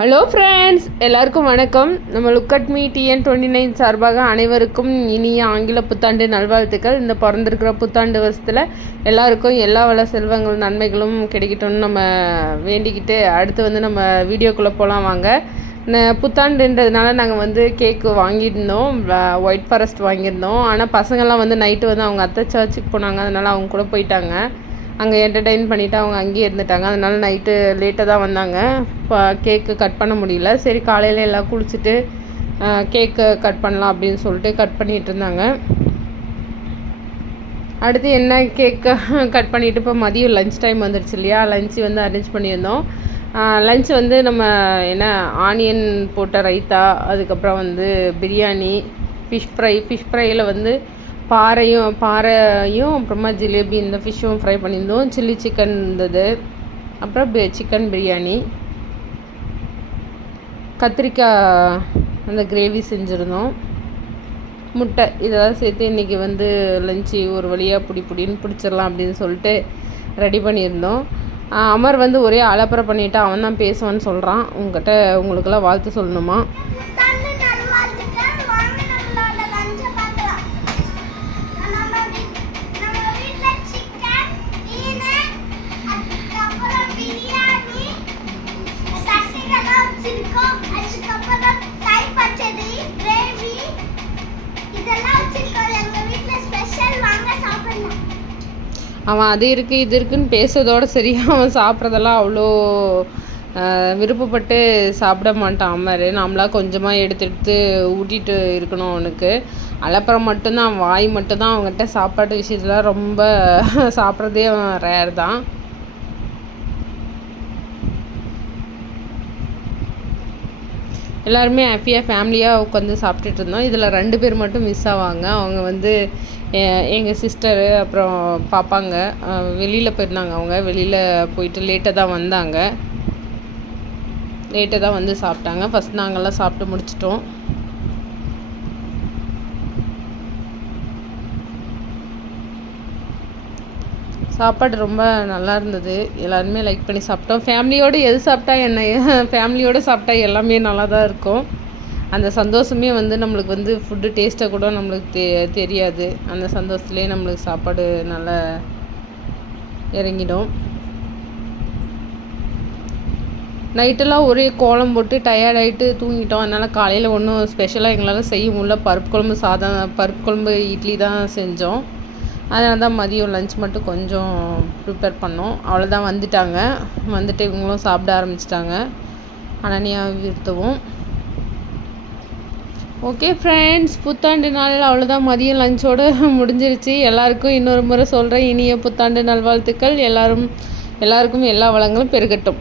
Hello friends, எல்லாருக்கும் வணக்கம். நம்ம லுக் அட் மீ TN29 சார்பாக அனைவருக்கும் இனிய ஆங்கில புத்தாண்டு நல்வாழ்த்துக்கள். இந்த பிறந்திருக்கிற புத்தாண்டு வருஷத்தில் எல்லாருக்கும் எல்லா வள செல்வங்களும் நன்மைகளும் கிடைக்கட்டும்னு நம்ம வேண்டிக்கிட்டு அடுத்து நம்ம வீடியோக்குள்ளே போகலாம் வாங்க. புத்தாண்டுன்றதுனால நாங்கள் கேக்கு வாங்கியிருந்தோம், ஒயிட் ஃபாரஸ்ட் வாங்கியிருந்தோம். ஆனால் பசங்கள்லாம் நைட்டு அவங்க அத்தை சர்ச்சுக்கு போனாங்க, அதனால் அவங்க கூட போயிட்டாங்க. அங்கே என்டர்டெயின் பண்ணிவிட்டு அவங்க அங்கேயே இருந்துட்டாங்க. அதனால் நைட்டு லேட்டாக தான் வந்தாங்க. இப்போ கேக்கு கட் பண்ண முடியல. சரி, காலையில் எல்லாம் குளிச்சுட்டு கேக்கு கட் பண்ணலாம் அப்படின்னு சொல்லிட்டு கட் பண்ணிகிட்டு இருந்தாங்க. அடுத்து என்ன கேக்கு கட் பண்ணிவிட்டு இப்போ மதியம் லஞ்ச் டைம் வந்துடுச்சு இல்லையா, லஞ்சு அரேஞ்ச் பண்ணியிருந்தோம். லஞ்ச் நம்ம என்ன ஆனியன் போட்ட ரைத்தா, அதுக்கப்புறம் பிரியாணி, ஃபிஷ் ஃப்ரையில் பாறையும் அப்புறமா ஜிலேபி, இந்த ஃபிஷ்ஷும் ஃப்ரை பண்ணியிருந்தோம். சில்லி சிக்கன் இருந்தது, அப்புறம் சிக்கன் பிரியாணி, கத்திரிக்காய் அந்த கிரேவி செஞ்சுருந்தோம், முட்டை, இதெல்லாம் சேர்த்து இன்றைக்கி லஞ்சு ஒரு வழியாக புடின்னு பிடிச்சிடலாம் அப்படின்னு சொல்லிட்டு ரெடி பண்ணியிருந்தோம். அமர் ஒரே அலப்பறை பண்ணிவிட்டு அவன் தான் பேசுவான்னு சொல்கிறான். உங்களுக்கெல்லாம் வாழ்த்து சொல்லணுமா? அவன் அது இருக்குது இது இருக்குன்னு பேசுறதோட சரி, அவன் சாப்பிட்றதெல்லாம் அவ்வளோ விருப்பப்பட்டு சாப்பிட மாட்டான். அமர் நம்மளாம் கொஞ்சமாக எடுத்து ஊட்டிகிட்டு இருக்கணும். அவனுக்கு அலப்புறம் மட்டும்தான், வாய் மட்டும்தான். அவங்ககிட்ட சாப்பாட்டு விஷயத்தில் ரொம்ப சாப்பிட்றதே அவன் ரேர் தான். எல்லாருமே ஹாப்பியாக ஃபேமிலியாக உட்காந்து சாப்பிட்டுட்டு இருந்தோம். இதில் 2 பேர் மட்டும் மிஸ் ஆவாங்க. அவங்க எங்கள் சிஸ்டரு அப்புறம் பாப்பாங்க வெளியில் போயிருந்தாங்க. அவங்க வெளியில் போயிட்டு லேட்டாக தான் வந்தாங்க. லேட்டாக தான் சாப்பிட்டாங்க. ஃபஸ்ட் நாங்கள்லாம் சாப்பிட்டு முடிச்சிட்டோம். சாப்பாடு ரொம்ப நல்லா இருந்தது. எல்லாருமே லைக் பண்ணி சாப்பிட்டோம். ஃபேமிலியோடு எது சாப்பிட்டா என்ன, ஃபேமிலியோடு சாப்பிட்டா எல்லாமே நல்லா தான் இருக்கும். அந்த சந்தோஷமே நம்மளுக்கு ஃபுட்டு டேஸ்ட்டை கூட நம்மளுக்கு தெரியாது. அந்த சந்தோஷத்துலேயே நம்மளுக்கு சாப்பாடு நல்லா இறங்கிடும். நைட்டெல்லாம் ஒரே கோலம் போட்டு டயர்டாகிட்டு தூங்கிட்டோம். அதனால் காலையில் ஒன்றும் ஸ்பெஷலாக எங்களால் செய்ய முடியல. பருப்பு குழம்பு இட்லி தான் செஞ்சோம். அதனால தான் மதியம் லஞ்ச் மட்டும் கொஞ்சம் ப்ரிப்பேர் பண்ணோம். அவ்வளோதான், வந்துட்டு இவங்களும் சாப்பிட ஆரம்பிச்சிட்டாங்க, அனன்யா விருத்தவும். ஓகே ஃப்ரெண்ட்ஸ், புத்தாண்டு நாள் அவ்வளோதான், மதியம் லஞ்சோடு முடிஞ்சிருச்சு. எல்லாருக்கும் இன்னொரு முறை சொல்கிறேன், இனிய புத்தாண்டு நல்வாழ்த்துக்கள். எல்லாருக்கும் எல்லா வளங்களும் பெருகட்டும்.